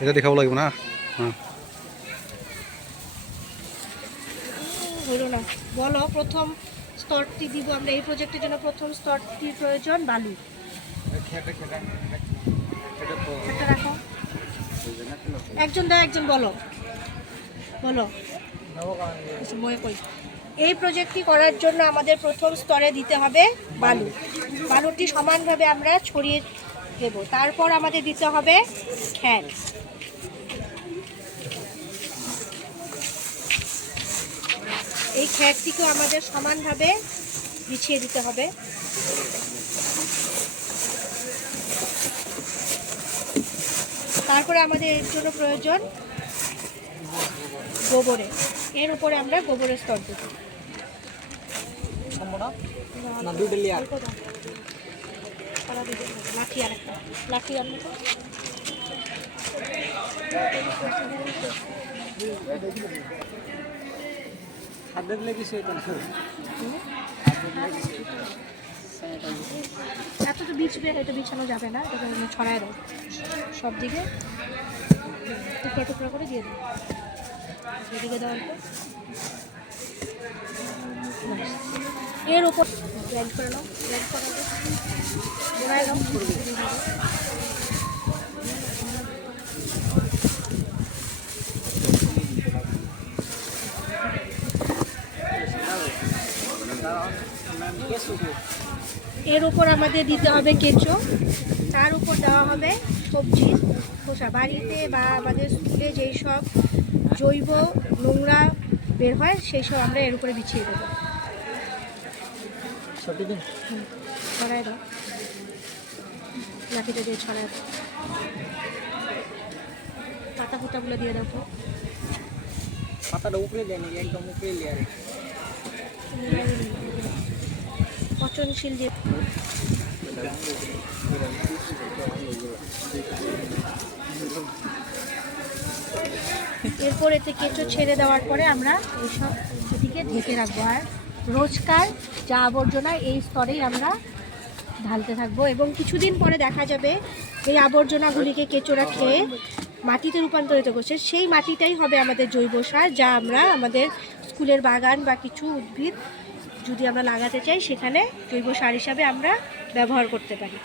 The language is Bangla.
এটা দেখাব লাগিব না। হলো না, বলো প্রথম স্তরটি দিব আমরা এই প্রজেক্টের জন্য। প্রথম স্তরটির প্রয়োজন বালু। রাখো, একজন দাও, একজন বলো বলো এই প্রজেক্টটি করার জন্য আমাদের প্রথম স্তরে দিতে হবে বালু। বালুটি সমানভাবে আমরা ছড়িয়ে দেব। তারপর আমাদের দিতে হবে খ্যার। এই খ্যারটিকেও আমাদের সমানভাবে বিছিয়ে দিতে হবে। তারপরে আমাদের এর জন্য প্রয়োজন গোবরে। এর উপরে আমরা গোবরের স্তর দেব। লাঠি আর একটা লাঠি আনবো তো। এত তো বিছবে, এটা বিছানো যাবে না, এটা ছড়ায় দাও সব দিকে, টুকরা টুকরা করে দিয়ে দাও। এদিকে দেওয়ার পর এর উপর ব্লেন্ড করে নাও, ব্লেন্ড করে বোনায় দাও। এর উপর আমাদের দিতে হবে কেঁচো, তার উপর দেওয়া হবে সবজির খোসা। বাড়িতে বা আমাদের স্কুলে যেই সব জৈব নোংরা বের হয় সেই সব আমরা এর উপরে বিছিয়ে দেবো। ছড়াই দাও, লাঠিটা দিয়ে ছড়াই দাও। পাতা ফুটাগুলো দিয়ে দাও তো। পাতাটা উপরে দেয় নাকি একদম উপরে লেয়ারে? পচনশীল যে এরপর এতে কেঁচো ছেড়ে দেওয়ার পরে আমরা এইসব এদিকে ঢেকে রাখবো। আর রোজকার যা আবর্জনা এই স্তরেই আমরা ঢালতে থাকবো এবং কিছুদিন পরে দেখা যাবে এই আবর্জনাগুলিকে কেঁচোরা খেয়ে মাটিতে রূপান্তরিত করছে। সেই মাটিটাই হবে আমাদের জৈব সার, যা আমরা আমাদের স্কুলের বাগান বা কিছু উদ্ভিদ যদি আমরা লাগাতে চাই সেখানে জৈব সার হিসাবে আমরা ব্যবহার করতে পারি।